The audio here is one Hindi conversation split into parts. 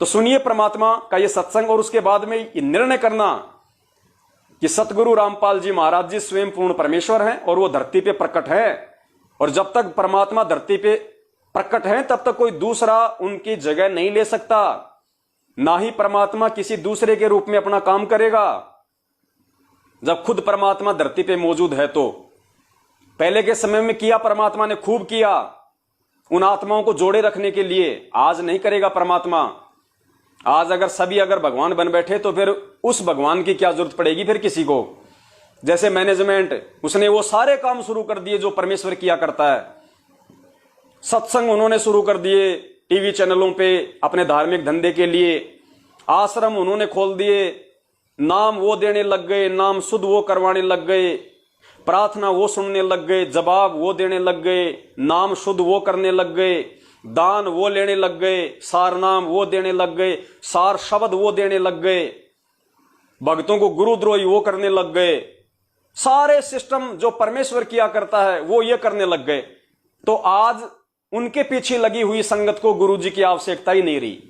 तो सुनिए परमात्मा का ये सत्संग और उसके बाद में ये निर्णय करना कि सतगुरु रामपाल जी महाराज जी स्वयं पूर्ण परमेश्वर हैं और वो धरती पे प्रकट है। और जब तक परमात्मा धरती पे प्रकट है तब तक कोई दूसरा उनकी जगह नहीं ले सकता, ना ही परमात्मा किसी दूसरे के रूप में अपना काम करेगा। जब खुद परमात्मा धरती पे मौजूद है तो पहले के समय में किया परमात्मा ने, खूब किया उन आत्माओं को जोड़े रखने के लिए। आज नहीं करेगा परमात्मा। आज अगर सभी अगर भगवान बन बैठे तो फिर उस भगवान की क्या जरूरत पड़ेगी फिर किसी को। जैसे मैनेजमेंट, उसने वो सारे काम शुरू कर दिए जो परमेश्वर किया करता है। सत्संग उन्होंने शुरू कर दिए टीवी चैनलों पे अपने धार्मिक धंधे के लिए। आश्रम उन्होंने खोल दिए, नाम वो देने लग गए, नाम शुद्ध वो करवाने लग गए, प्रार्थना वो सुनने लग गए, जवाब वो देने लग गए, नाम शुद्ध वो करने लग गए, दान वो लेने लग गए, सार नाम वो देने लग गए, सार शब्द वो देने लग गए, भक्तों को गुरुद्रोही वो करने लग गए। सारे सिस्टम जो परमेश्वर किया करता है वो ये करने लग गए। तो आज उनके पीछे लगी हुई संगत को गुरुजी की आवश्यकता ही नहीं रही।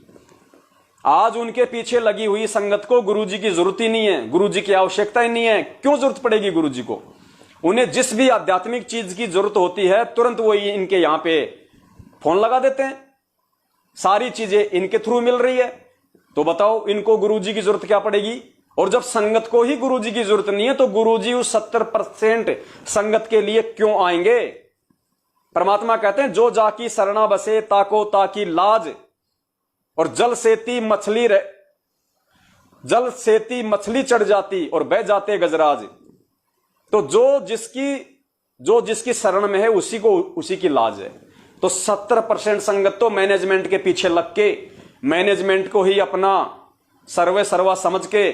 आज उनके पीछे लगी हुई संगत को गुरुजी की जरूरत ही नहीं है, गुरुजी की आवश्यकता ही नहीं है। क्यों जरूरत पड़ेगी गुरुजी को? उन्हें जिस भी आध्यात्मिक चीज की जरूरत होती है तुरंत वो इनके यहां पे फोन लगा देते हैं, सारी चीजें इनके थ्रू मिल रही है। तो बताओ इनको गुरुजी की जरूरत क्या पड़ेगी? और जब संगत को ही गुरुजी की जरूरत नहीं है तो गुरुजी उस 70% संगत के लिए क्यों आएंगे? परमात्मा कहते हैं जो जाकी शरणा बसे ताको ताकी लाज, और जल सेती मछली चढ़ जाती और बह जाते गजराज। तो जो जिसकी शरण में है उसी की लाज है। तो 70% संगत तो मैनेजमेंट के पीछे लग के, मैनेजमेंट को ही अपना सर्वे सर्वा समझ के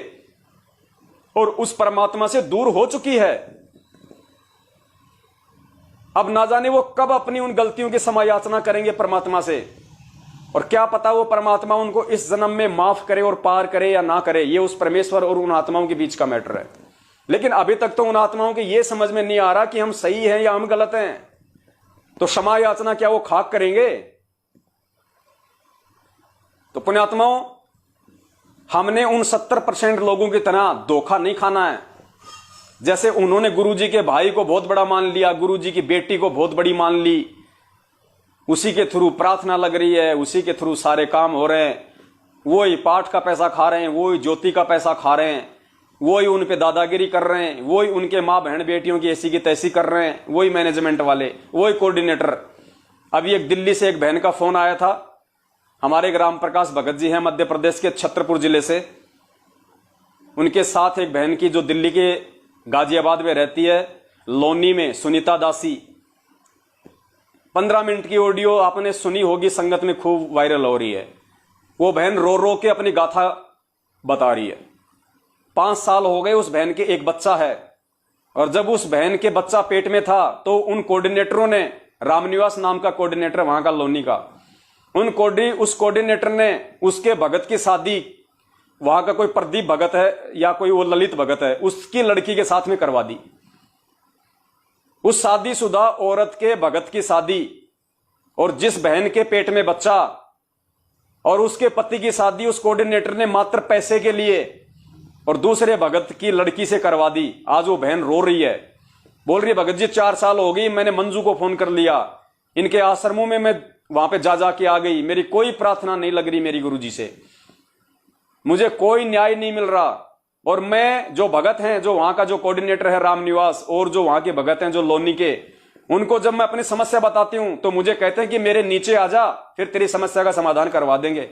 और उस परमात्मा से दूर हो चुकी है। अब ना जाने वो कब अपनी उन गलतियों की समायाचना करेंगे परमात्मा से, और क्या पता वो परमात्मा उनको इस जन्म में माफ करे और पार करे या ना करे। ये उस परमेश्वर और उन आत्माओं के बीच का मैटर है। लेकिन अभी तक तो उन आत्माओं के ये समझ में नहीं आ रहा कि हम सही हैं या हम गलत हैं। तो क्षमा याचना क्या वो खाक करेंगे? तो पुण्यात्माओं, हमने उन 70% लोगों की तरह धोखा नहीं खाना है। जैसे उन्होंने गुरुजी के भाई को बहुत बड़ा मान लिया, गुरुजी की बेटी को बहुत बड़ी मान ली, उसी के थ्रू प्रार्थना लग रही है, उसी के थ्रू सारे काम हो रहे हैं, वो ही पाठ का पैसा खा रहे हैं, वो ही ज्योति का पैसा खा रहे हैं, वो ही उन पे दादागिरी कर रहे हैं, वो ही उनके माँ बहन बेटियों की ऐसी की तैसी कर रहे हैं, वही मैनेजमेंट वाले, वही कोऑर्डिनेटर। अभी एक दिल्ली से एक बहन का फोन आया था, हमारे ग्राम प्रकाश भगत जी हैं मध्य प्रदेश के छतरपुर जिले से, उनके साथ एक बहन की जो दिल्ली के गाजियाबाद में रहती है, लोनी में, सुनीता दासी। 15 मिनट की ऑडियो आपने सुनी होगी, संगत में खूब वायरल हो रही है। वो बहन रो रो के अपनी गाथा बता रही है। 5 साल हो गए उस बहन के, एक बच्चा है, और जब उस बहन के बच्चा पेट में था तो उन कोऑर्डिनेटरों ने, रामनिवास नाम का कोऑर्डिनेटर वहां का लोनी का, उस कोऑर्डिनेटर ने उसके भगत की शादी, वहां का कोई प्रदीप भगत है या कोई वो ललित भगत है, उसकी लड़की के साथ में करवा दी। उस शादीशुदा औरत के भगत की शादी और जिस बहन के पेट में बच्चा और उसके पति की शादी उस कोऑर्डिनेटर ने मात्र पैसे के लिए और दूसरे भगत की लड़की से करवा दी। आज वो बहन रो रही है, बोल रही है भगत जी 4 साल हो गई, मैंने मंजू को फोन कर लिया, इनके आश्रमों में मैं वहां पे जा के आ गई, मेरी कोई प्रार्थना नहीं लग रही मेरी गुरुजी से, मुझे कोई न्याय नहीं मिल रहा। और मैं जो भगत हैं, जो वहां का जो कोऑर्डिनेटर है रामनिवास, और जो वहां के भगत हैं जो लोनी के, उनको जब मैं अपनी समस्या बताती हूं तो मुझे कहते हैं कि मेरे नीचे आ जा, फिर तेरी समस्या का समाधान करवा देंगे।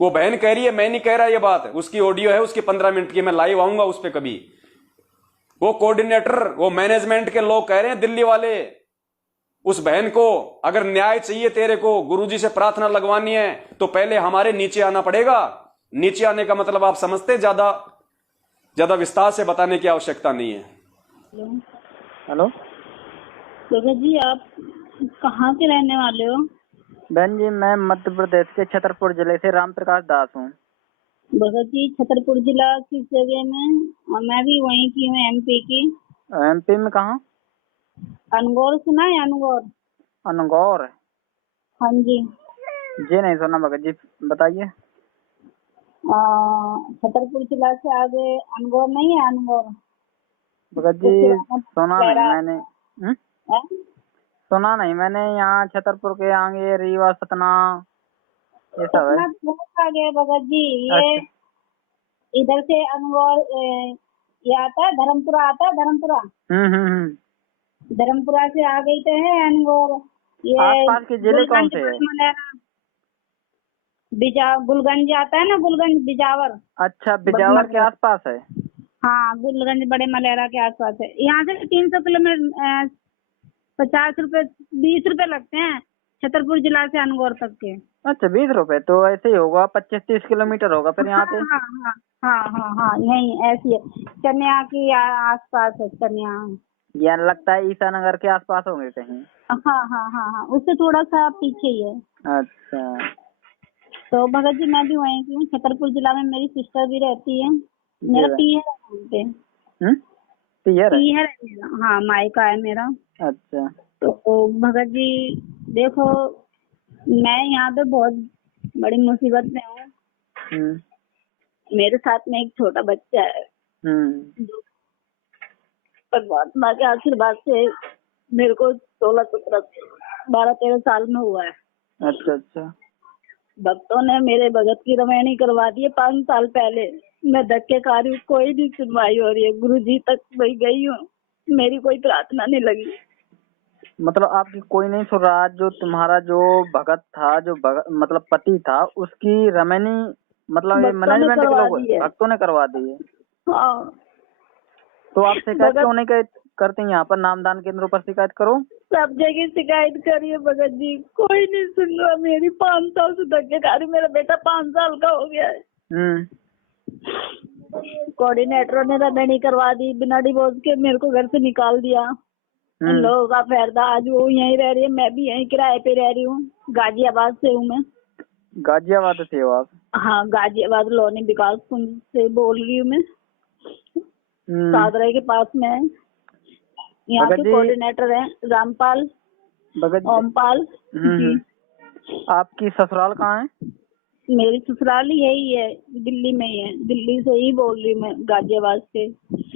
वो बहन कह रही है, मैं नहीं कह रहा ये बात, उसकी ऑडियो है उसकी 15 मिनट की, मैं लाइव आऊंगा उस पर कभी। वो कोऑर्डिनेटर, वो मैनेजमेंट के लोग कह रहे हैं दिल्ली वाले, उस बहन को अगर न्याय चाहिए तेरे को, गुरुजी से प्रार्थना लगवानी है तो पहले हमारे नीचे आना पड़ेगा। नीचे आने का मतलब आप समझते, ज्यादा विस्तार से बताने की आवश्यकता नहीं है। हेलो भगत जी, आप कहाँ के रहने वाले हो? बहन जी, मैं मध्य प्रदेश के छतरपुर जिले से राम प्रकाश दास हूँ। भगत जी, छतरपुर जिला किस जगह में? मैं भी वहीं की हूँ, एमपी की। एमपी में कहाँ? अनगौर सुना है? अनगौर। अनगौर? हाँ जी। जी नहीं सुना भगत जी, बताइए। छतरपुर जिला से आगे अनगौर नहीं है, अनगौर भगत उसके जी बाद सुना नहीं गहरा मैंने। है। सुना नहीं मैंने, यहाँ छतरपुर के आगे रीवा सतना ये सब है। सतना तो बहुत आगे है भगत जी। ये अच्छा। इधर से अनगौर ये आता है, धर्मपुरा आता है, धर्मपुरा। हम्म। धर्मपुरा से आ गई तो है अनगौर। ये आसपास के जिले कौन गुलगंज से है? मलेरा गुलगंज आता है ना, गुलगंज बिजावर। अच्छा, बिजावर के आसपास है। हाँ, गुलगंज बड़े मलेरा के आसपास है। यहाँ से 300 किलोमीटर 50 रुपए 20 रुपए लगते हैं छतरपुर जिला से अनगौर तक के। अच्छा, 20 रुपए तो ऐसे ही होगा, 25-30 किलोमीटर होगा फिर यहाँ से। हाँ हाँ हाँ हाँ हाँ हाँ, नहीं ऐसी है। चनिया की आसपास है, चनिया। ये लगता है ईसानगर के आसपास होंगे कहीं। हाँ हाँ हाँ हाँ, उससे थोड़ा सा पीछे ही है। अच्छा। तो भगत जी मैं भी वहीं की हूँ, छतरपुर जिला में मेरी सिस्टर भी रहती है। मेरा पीहर है वहाँ पे। पीहर है? पीहर है मेरा, हाँ, मायका है मेरा। अच्छा। तो भगत जी देखो, मैं यहाँ पे बहुत बड़ी मुसीबत में हूँ। मेरे साथ में एक छोटा बच्चा है जो परमात्मा के आशीर्वाद से मेरे को 12 13 साल में हुआ है। अच्छा। भक्तों ने मेरे भगत की रमैनी करवा दी है 5 साल पहले। मैं धक्के खा रही हूँ, कोई नहीं सुनवाई हो रही है। गुरुजी तक मैं गई हूँ, मेरी कोई प्रार्थना नहीं लगी। मतलब आपकी कोई नहीं सुन रहा? जो तुम्हारा जो भगत था, जो भगत मतलब पति था, उसकी रमैनी मतलब ये मैनेजमेंट के लोग भक्तों ने करवा दी है। हाँ। तो आप शिकायत क्यों नहीं करते? यहाँ पर नामदान केंद्रों पर शिकायत करो। सब जगह शिकायत करिए भगत जी, कोई नहीं सुन रहा मेरी। 5 साल से धक्के खा रही। मेरा बेटा 5 साल का हो गया है। कोऑर्डिनेटर ने रमैनी करवा दी, बिना डिवोर्स के मेरे को घर से निकाल दिया। इन लोगों का फायदा। आज वो यहीं रह रही है, मैं भी यहीं किराए पे रह रही हूँ। गाजियाबाद से हूँ मैं। गाजियाबाद से हो आप? हाँ, गाजियाबाद लोनी विकास कुंज से बोल रही हूँ मैं। सादरा के पास में है। यहाँ के कोऑर्डिनेटर हैं रामपाल, ओमपाल जी। आपकी ससुराल कहाँ है? मेरी ससुराल यही है, दिल्ली में ही है। दिल्ली से ही बोल रही हूँ मैं, गाजियाबाद से।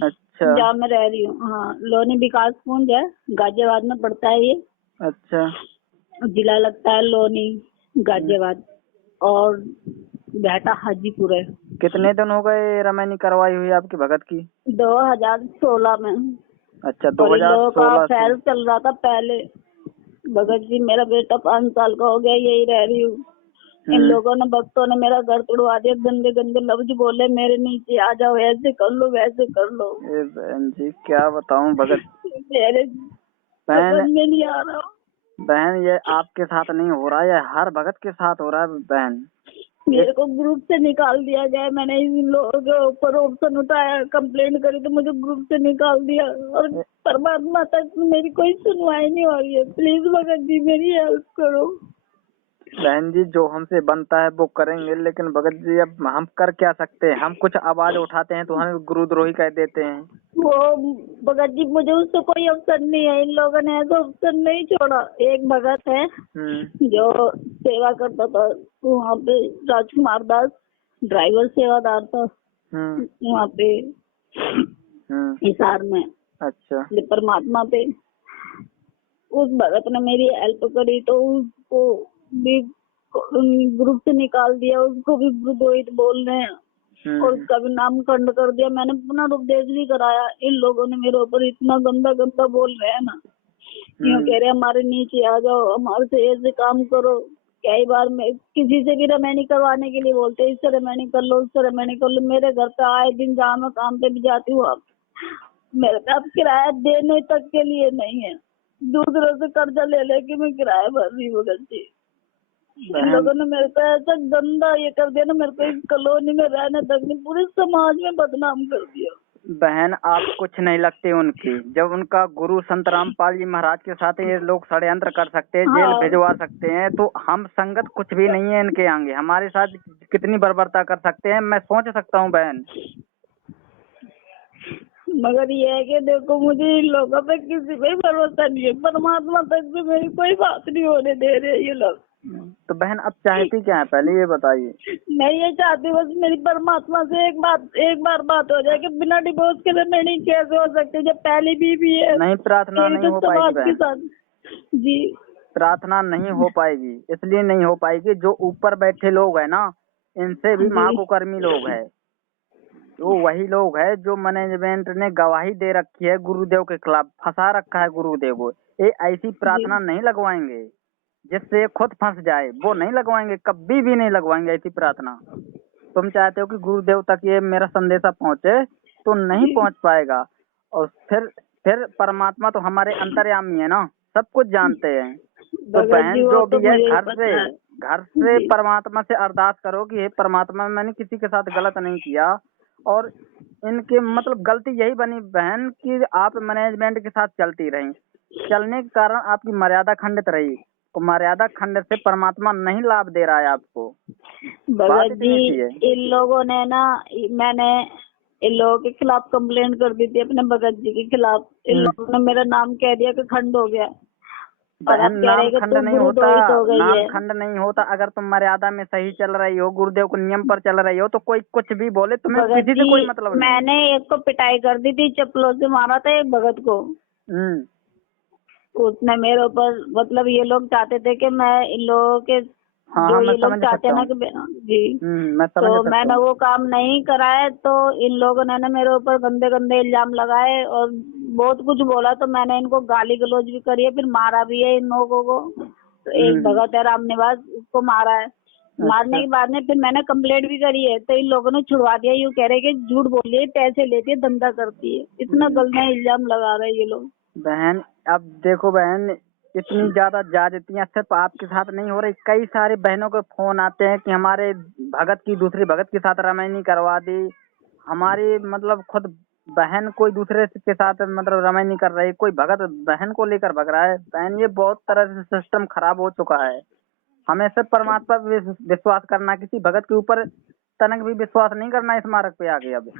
अच्छा। जहाँ मैं रह रही हूँ, हाँ, लोनी विकास कुंज है, गाजियाबाद में पड़ता है ये। अच्छा। जिला लगता है लोनी, गाजियाबाद, और बेटा हाजीपुर है। कितने दिन हो गए रमैनी करवाई हुई आपकी भगत की? 2016 में। अच्छा, 2016 फैल चल रहा था पहले। भगत जी मेरा बेटा 5 साल का हो गया, यही रह रही हूँ। इन लोगों ने, भक्तों ने मेरा घर तोड़वा दिया। गंदे गंदे लफ्ज बोले मेरे नीचे, आ जाओ, ऐसे कर लो, वैसे कर लो। बहन जी क्या बताऊं भगत, मेरे समझ में नहीं आ रहा। बहन ये आपके साथ नहीं हो रहा, ये हर भगत के साथ हो रहा है बहन। मेरे को ग्रुप से निकाल दिया गया। मैंने इन लोगों के ऊपर ऑप्शन उठाया, कंप्लेंट करी तो मुझे ग्रुप से निकाल दिया। और परमात्मा तक मेरी कोई सुनवाई नहीं हो रही है। प्लीज भगत जी मेरी हेल्प करो। बहन जी जो हमसे बनता है वो करेंगे, लेकिन भगत जी अब हम कर क्या सकते हैं? हम कुछ आवाज उठाते हैं तो हमें गुरुद्रोही कह देते हैं। वो भगत जी मुझे उससे कोई ऑप्शन नहीं है। इन लोगों ने ऐसा ऑप्शन नहीं छोड़ा। एक भगत है जो सेवा करता था वहाँ पे, राजकुमार दास, ड्राइवर सेवादार था वहाँ पे हिसार में। अच्छा। परमात्मा पे उस भगत ने मेरी हेल्प करी तो उसको भी ग्रुप से निकाल दिया। उसको भी विद्रोहित बोल रहे हैं और उसका भी नाम खंड कर दिया। मैंने पुनरुपदेश भी कराया। इन लोगों ने मेरे ऊपर इतना गंदा गंदा बोल रहे हैं ना, यूँ कह रहे हमारे नीचे आ जाओ, हमारे से ऐसे काम करो। कई बार मैं किसी से भी रमैनी करवाने के लिए बोलते हैं, इससे रमैनी कर लो, उससे रमैनी कर लो। मेरे घर पे आए दिन जहाँ मैं काम पे भी जाती हूँ, अब मेरे पास किराया देने तक के लिए नहीं है। दूसरों से कर्जा ले लेके मैं किराया भर रही हूँ। गलती इन लोगों ने मेरे को ऐसा गंदा ये कर दिया ना, मेरे को इस कॉलोनी में रहने तक नहीं, पूरे समाज में बदनाम कर दिया। बहन आप कुछ नहीं लगते उनकी। जब उनका गुरु संत रामपाल जी महाराज के साथ ये लोग षड्यंत्र कर सकते हैं, जेल भिजवा सकते हैं, तो हम संगत कुछ भी नहीं है इनके आगे। हमारे साथ कितनी बर्बरता कर सकते हैं मैं सोच सकता हूँ बहन। मगर ये है कि देखो मुझे इन लोगों पे किसी पे भरोसा नहीं है। परमात्मा तक से मेरी कोई बात नहीं होने दे रहे ये लोग। तो बहन अब चाहती क्या है पहले ये बताइए। मैं ये चाहती हूँ बस मेरी परमात्मा से एक बार बात हो जाए कि बिना डिवोर्स के लिए मेरी कैसे हो सकती है, जब पहली बीवी है। नहीं, प्रार्थना मेरी नहीं तो हो पाएगी समाज के बहन, साथ जी। प्रार्थना नहीं हो पाएगी, इसलिए नहीं हो पाएगी जो ऊपर बैठे लोग है ना, इनसे भी जी। महाकुकर्मी लोग है। तो वही लोग है जो मैनेजमेंट ने गवाही दे रखी है गुरुदेव के खिलाफ, फंसा रखा है गुरुदेव को। ये ऐसी प्रार्थना नहीं लगवाएंगे जिससे खुद फंस जाए, वो नहीं लगवाएंगे, कभी भी नहीं लगवाएंगे ऐसी प्रार्थना। तुम चाहते हो कि गुरुदेव तक ये मेरा संदेशा पहुंचे, तो नहीं जी। पहुंच पाएगा। और फिर परमात्मा तो हमारे अंतर्यामी है ना, सब कुछ जानते हैं। तो भगत बहन जी वो जो तो भी है मुझे घर पता है। से जी। परमात्मा से अरदास करो कि हे परमात्मा, मैंने किसी के साथ गलत नहीं किया। और इनके मतलब गलती यही बनी बहन कि आप मैनेजमेंट के साथ चलती रही, चलने के कारण आपकी मर्यादा खंडित रही। तो मर्यादा खंड से परमात्मा नहीं लाभ दे रहा है आपको। बात भगत इतनी जी सी है। इन लोगों ने ना, मैंने इन लोगों के खिलाफ कंप्लेंट कर दी थी अपने भगत जी के खिलाफ। इन लोगों ने मेरा नाम कह दिया कि खंड हो गया, और बहन अब कह रहे नाम हैं कि खंड तू नहीं होता, गुरुद्रोहित हो गई नाम है। खंड नहीं होता। अगर तुम मर्यादा में सही चल रही हो, गुरुदेव को नियम पर चल रही हो, तो कोई कुछ भी बोले, तुम्हें भगत किसी से कोई जी मतलब नहीं। मैंने एक को पिटाई कर दी थी, चप्पलों से मारा था एक भगत को। हम्म। उसने मेरे ऊपर मतलब ये लोग चाहते थे कि मैं इन लोगों के हाँ जो हाँ, मैं ये लोग समझ चाहते हैं सकता ना हूँ। कि जी, मैं समझ तो सकता मैंने हूँ। वो काम नहीं कराया, तो इन लोगों ने ना मेरे ऊपर गंदे गंदे इल्जाम लगाए और बहुत कुछ बोला। तो मैंने इनको गाली गलौज भी करी है, फिर मारा भी है इन लोगों को। तो एक भगत है राम निवास, उसको मारा है। मारने के बाद में फिर मैंने कंप्लेंट भी करी है, तो इन लोगों ने छुड़वा दिया। यूँ कह रहे कि झूठ बोल रही है, पैसे लेती है, धंधा करती है। इतना गंदा इल्जाम लगा रहे हैं ये लोग। बहन अब देखो बहन, इतनी ज्यादा ज्यादतियां सिर्फ आपके साथ नहीं हो रही, कई सारे बहनों के फोन आते हैं कि हमारे भगत की दूसरी भगत के साथ रमैनी करवा दी। हमारी मतलब खुद बहन कोई दूसरे के साथ मतलब रमैनी कर रही, कोई भगत बहन को लेकर भग रहा है। बहन ये बहुत तरह से सिस्टम खराब हो चुका है। हमें सिर्फ परमात्मा पे विश्वास करना, किसी भगत के ऊपर तनक भी विश्वास नहीं करना इस मार्ग पे आगे। अब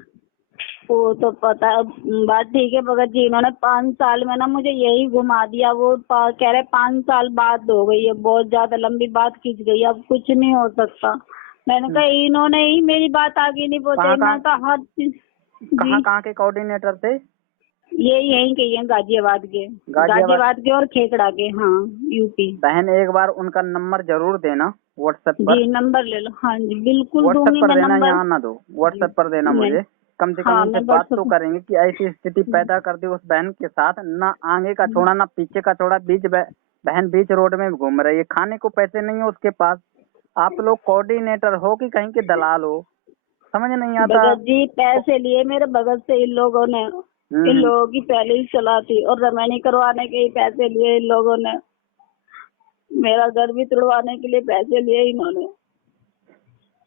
वो तो पता है, बात ठीक है भगत जी। इन्होंने 5 साल में ना मुझे यही घुमा दिया। वो कह रहे 5 साल बात हो गई है, बहुत ज्यादा लंबी बात खींच गई, अब कुछ नहीं हो सकता। मैंने कहा इन्होंने ही मेरी बात आगे नहीं पहुंचाई। मैं तो हर चीज कहाँ के कोऑर्डिनेटर थे? ये यहीं के हैं, गाजियाबाद के और खेकड़ा के। हाँ, यूपी। बहन एक बार उनका नंबर जरूर देना व्हाट्सएप पर। जी नंबर ले लो। हाँ जी बिल्कुल व्हाट्सएप दूंगी पर मैं देना, नंबर। यहाँ ना दो, व्हाट्सएप पर देना मुझे। कम से कम हाँ, इनसे मैं बात तो WhatsApp करेंगे कि ऐसी स्थिति पैदा कर दी उस बहन के साथ, ना आगे का छोड़ा ना पीछे का छोड़ा, बहन बीच रोड में घूम रही है, खाने को पैसे नहीं है उसके पास। आप लोग कोऑर्डिनेटर हो कि कहीं के दलाल हो, समझ नहीं आता। भगत जी पैसे लिए मेरे भगत से इन लोगों ने। इन लोगों की पहले ही सलाह थी, और रमैनी करवाने के ही पैसे लिए इन लोगों ने। मेरा घर भी तुड़वाने के लिए पैसे लिए इन्होंने।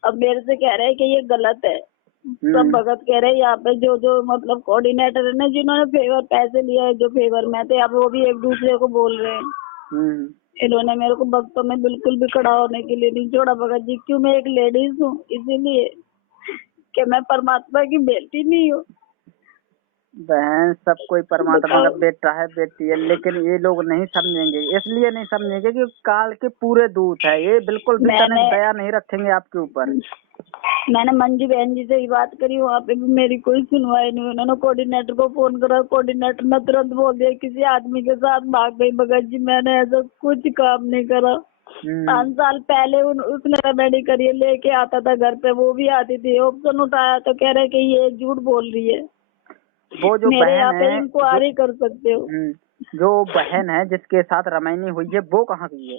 अब मेरे से कह रहे हैं कि ये गलत है। सब भगत कह रहे हैं यहाँ पे जो जो मतलब कोऑर्डिनेटर है ना, जिन्होंने फेवर पैसे लिए है, जो फेवर में थे, अब वो भी एक दूसरे को बोल रहे हैं। इन्होंने मेरे को भक्तों में बिल्कुल भी खड़ा होने के लिए नहीं छोड़ा भगत जी। क्यों? मैं एक लेडीज हूँ, इसीलिए कि मैं परमात्मा की बेटी नहीं हूँ। बहन सब कोई परमात्मा का बेटा है, बेटी है, लेकिन ये लोग नहीं समझेंगे। इसलिए नहीं समझेंगे कि काल के पूरे दूत है ये, बिल्कुल भी तनिक दया नहीं रखेंगे आपके ऊपर। मैंने मंजू बहन जी से ही बात करी, वहाँ पे भी मेरी कोई सुनवाई नहीं। उन्होंने कोऑर्डिनेटर को फोन करा, कोऑर्डिनेटर ने तुरंत बोल दिया किसी आदमी के साथ भाग गई। भगत जी मैंने ऐसा कुछ काम नहीं करा। 5 साल पहले उसने रेमेडी करी, लेके आता था घर पे, वो भी आती थी। ऑप्शन उठाया तो कह रहे कि ये झूठ बोल रही है। वो जो मेरे यहाँ बहन पे है, इंक्वायरी कर सकते हो। जो बहन है जिसके साथ रमैनी हुई है, वो कहाँ की है?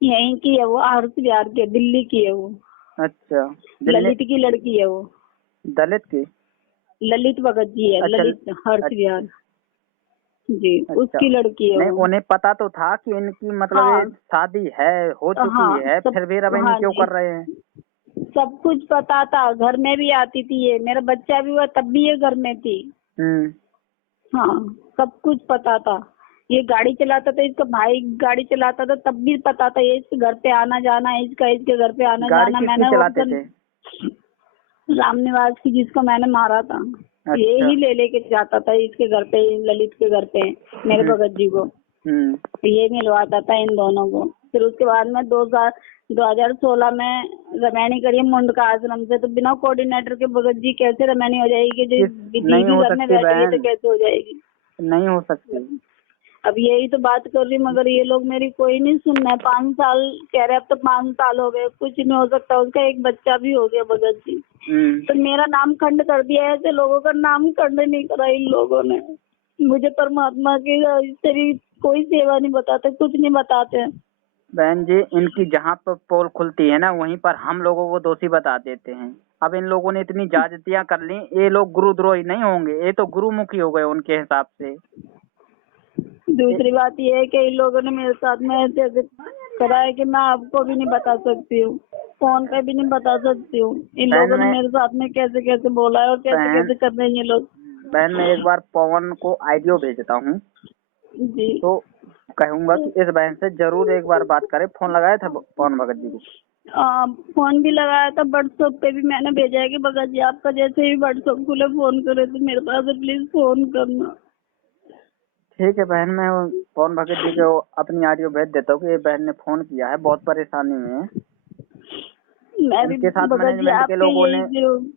यहीं की है वो, हर्ष बिहार की, दिल्ली की है वो। अच्छा, ललित की लड़की है वो। दलित की? ललित भगत जी है। अच्छा, ललित हर्ष बिहार जी। अच्छा, उसकी लड़की है नहीं वो। उन्हें पता तो था कि इनकी मतलब हाँ, ये शादी है, हो चुकी है, फिर भी रमैनी क्यों कर रहे हैं? सब कुछ पता था। घर में भी आती थी ये, मेरा बच्चा भी हुआ तब भी ये घर में थी। हाँ, सब कुछ पता था। ये गाड़ी चलाता था, इसका भाई गाड़ी चलाता था, तब भी पता था ये इसके घर पे आना जाना है, इसके घर पे आना जाना। मैंने चलाते थे? राम निवास की, जिसको मैंने मारा था। अच्छा। ये ही ले लेके जाता था इसके घर पे, ललित के घर पे, मेरे भगत जी को। ये मिलवाता था इन दोनों को। फिर उसके बाद में 2016 में रमैनी करी मुंड का आश्रम से। तो बिना कोऑर्डिनेटर के भगत जी कैसे रमैनी हो जाएगी? जो नहीं हो घर में सकती बैठ रही है तो बहन, कैसे हो जाएगी? नहीं हो सकती। अब यही तो बात कर रही, मगर ये लोग मेरी कोई नहीं सुन रहा है। 5 साल कह रहे, अब तो 5 साल हो गए, कुछ नहीं हो सकता। उसका एक बच्चा भी हो गया भगत जी। तो मेरा नाम खंड कर दिया है। ऐसे लोगों का नाम खंड नहीं करा इन लोगों ने। मुझे परमात्मा की तेरी कोई सेवा नहीं बताते, कुछ नहीं बताते। बहन जी, इनकी जहाँ पर पोल खुलती है ना, वहीं पर हम लोगों को दोषी बता देते हैं। अब इन लोगों ने इतनी ज्यादतियां कर ली, ये लोग गुरुद्रोही नहीं होंगे, ये तो गुरुमुखी हो गए उनके हिसाब से। दूसरी बात ये है कि इन लोगों ने मेरे साथ में ऐसे ऐसे करा है कि मैं आपको भी नहीं बता सकती हूँ, फोन पे भी नहीं बता सकती हूँ। इन लोगों ने मेरे साथ में कैसे कैसे बोला है और कैसे कैसे कर रहे हैं ये लोग। बहन, मैं एक बार पवन को ऑडियो भेजता हूँ जी, तो कहूंगा कि इस बहन से जरूर एक बार बात करे। फोन लगाया था पवन भगत जी को? फोन भी लगाया था, व्हाट्सएप पे भी मैंने भेजा है कि भगत जी आपका जैसे ही व्हाट्सएप खुले फोन करे तो मेरे पास प्लीज फोन करना। ठीक है बहन, मैं पवन भगत जी को अपनी ऑडियो भेज देता हूँ कि ये बहन ने फोन किया है, बहुत परेशानी में है। मैं भी इनके साथ भगत जी मैनेजमेंट के आपके लोगों ने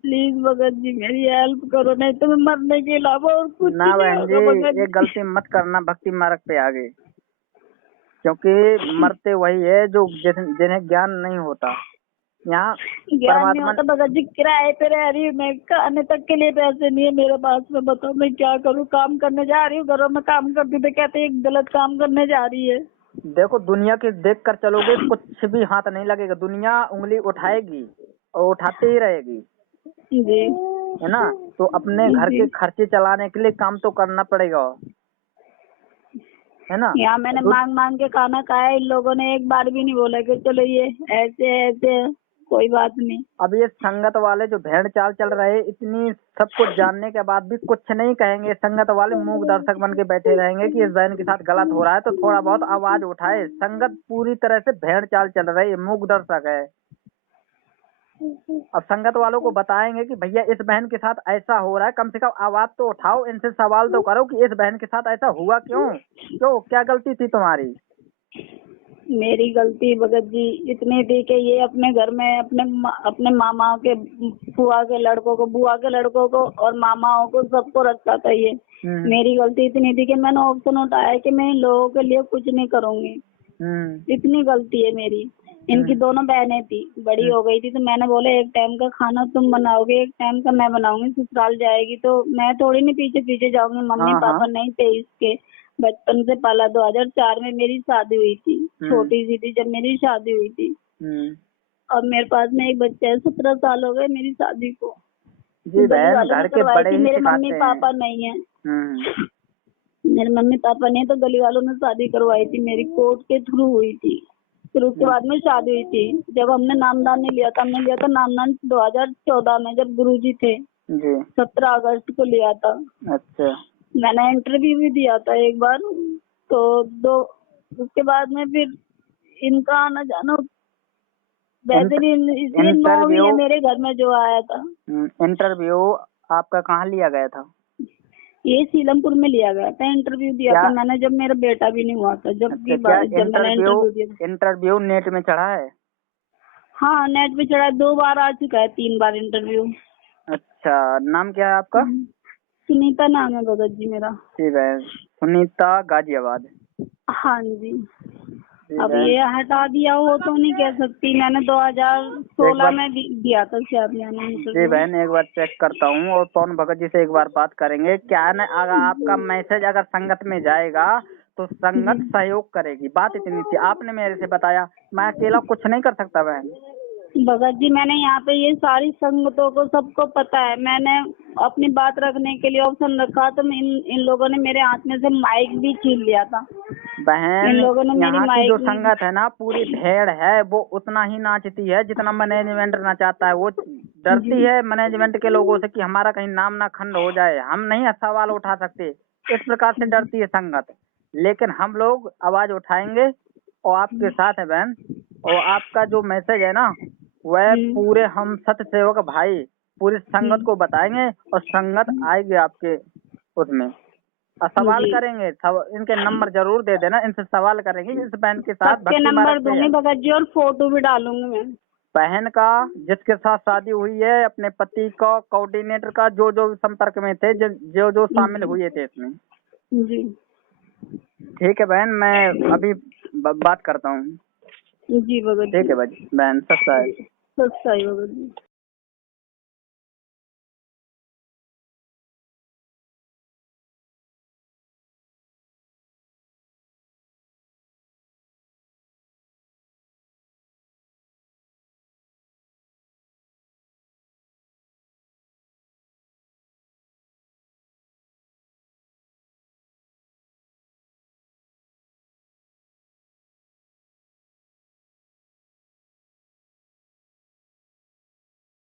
प्लीज भगत जी मेरी हेल्प करो, नहीं तो मैं मरने के अलावा और कुछ ना नहीं बहन होगा जी, भगत ये जी। गलती मत करना भक्ति मार्ग पे आगे, क्योंकि मरते वही है जो जिन्हें ज्ञान नहीं होता। यहाँ ज्ञान नहीं परमात्मा होता भगत जी, किराए पे रह रही हूँ मैं, खाने तक के लिए पैसे नहीं है मेरे पास में। बताओ मैं क्या करूँ? काम करने जा रही हूँ, घरों में काम करती तो कहते हैं गलत काम करने जा रही है। देखो, दुनिया के देख कर चलोगे कुछ भी हाथ नहीं लगेगा, दुनिया उंगली उठाएगी और उठाते ही रहेगी, जी है ना। तो अपने घर जी। के खर्चे चलाने के लिए काम तो करना पड़ेगा, है ना। यहाँ मैंने मांग मांग के खाना खाया, इन लोगों ने एक बार भी नहीं बोला कि चलो ये ऐसे ऐसे, कोई बात नहीं। अब ये संगत वाले जो भेड़ चाल चल रहे, इतनी सब कुछ जानने के बाद भी कुछ नहीं कहेंगे। संगत वाले मूक दर्शक बन के बैठे रहेंगे कि इस बहन के साथ गलत हो रहा है तो थोड़ा बहुत आवाज उठाए। संगत पूरी तरह से भेड़ चाल चल रही है, मूक दर्शक है। अब संगत वालों को बताएंगे कि भैया इस बहन के साथ ऐसा हो रहा है, कम से कम आवाज तो उठाओ, इनसे सवाल तो करो कि इस बहन के साथ ऐसा हुआ क्यों, क्या गलती थी तुम्हारी। मेरी गलती भगत जी इतनी थी कि ये अपने घर में अपने मामाओं के, फुआ के लड़कों को, बुआ के लड़कों को और मामाओं को सबको रखता था ये। मेरी गलती इतनी थी कि मैंने ऑप्शन उठाया कि मैं इन लोगों के लिए कुछ नहीं करूंगी। इतनी गलती है मेरी। इनकी दोनों बहनें थी, बड़ी हो गई थी तो मैंने बोला एक टाइम का खाना तुम बनाओगे, एक टाइम का मैं बनाऊंगी। ससुराल जाएगी तो मैं थोड़ी नहीं पीछे पीछे जाऊंगी। मम्मी पापा नहीं थे इसके, बचपन से पाला। 2004 में मेरी शादी हुई थी, छोटी सी थी जब मेरी शादी हुई थी। अब मेरे पास में एक बच्चा है, 17 साल हो गए मेरी शादी को। जी बहन, घर के बड़े ही मेरे सिखाते मम्मी हैं। पापा नहीं है, मेरे मम्मी पापा नहीं, तो गली वालों ने शादी करवाई थी मेरी, कोर्ट के थ्रू हुई थी। फिर उसके बाद में शादी हुई थी। जब हमने नामदान नहीं लिया था, हमने लिया था नामदान 2014 में, जब गुरुजी थे। 17 अगस्त को लिया था। अच्छा। मैंने इंटरव्यू भी दिया था एक बार, तो उसके बाद में फिर इनका आना जाना वैसे भी, इसलिए 9 ही है मेरे घर में जो आया था। इंटरव्यू आपका कहाँ लिया गया था? ये सीलमपुर में लिया गया था। इंटरव्यू दिया था मैंने जब मेरा बेटा भी नहीं हुआ था, जब मैंने इंटरव्यू दिया। इंटरव्यू नेट में चढ़ा है? हाँ नेट पे चढ़ा, 2 बार आ चुका है, 3 बार इंटरव्यू। अच्छा, नाम क्या है आपका? सुनीता नाम है भगत जी मेरा। ठीक है, सुनीता, गाजियाबाद। हाँ जी। अब ये हटा दिया हो तो नहीं कह सकती, मैंने 2016 में दिया था शायद मैंने। जी बहन, एक बार चेक करता हूँ और पवन भगत जी से एक बार बात करेंगे। क्या है ना, अगर आपका मैसेज अगर संगत में जाएगा तो संगत सहयोग करेगी, बात इतनी थी। आपने मेरे से बताया, मैं अकेला कुछ नहीं कर सकता बहन। भगत जी मैंने यहाँ पे ये सारी संगतों को सबको पता है, मैंने अपनी बात रखने के लिए ऑप्शन रखा तो इन लोगों ने मेरे हाथ में से माइक भी छीन लिया था। बहन, इन लोगों ने मेरी यहाँ की जो संगत है ना, पूरी भेड़ है, वो उतना ही नाचती है जितना मैनेजमेंट नचाता है। वो डरती है मैनेजमेंट के लोगों से कि हमारा कहीं नाम ना खंड हो जाए, हम नहीं सवाल उठा सकते, इस प्रकार से डरती है संगत। लेकिन हम लोग आवाज उठाएंगे और आपके साथ है बहन। और आपका जो मैसेज है ना, वह पूरे हम सत्य सेवक भाई पूरी संगत को बताएंगे और संगत आएगी आपके उसमें। सवाल जी। करेंगे, इनके नंबर जरूर दे देना, इनसे सवाल करेंगे इस बहन के साथ सबके भक्ति नंबर मार्ग पे दूंगी है। भगत जी और फोटो भी डालूंगी मैं। बहन का जिसके साथ शादी हुई है, अपने पति का, कोऑर्डिनेटर का, जो जो संपर्क में थे, जो जो शामिल हुए थे इसमें। जी ठीक है बहन, मैं अभी बात करता हूँ। जी भगत ठीक जी। है बहन, सच्चा है। सच्चाई भगत जी।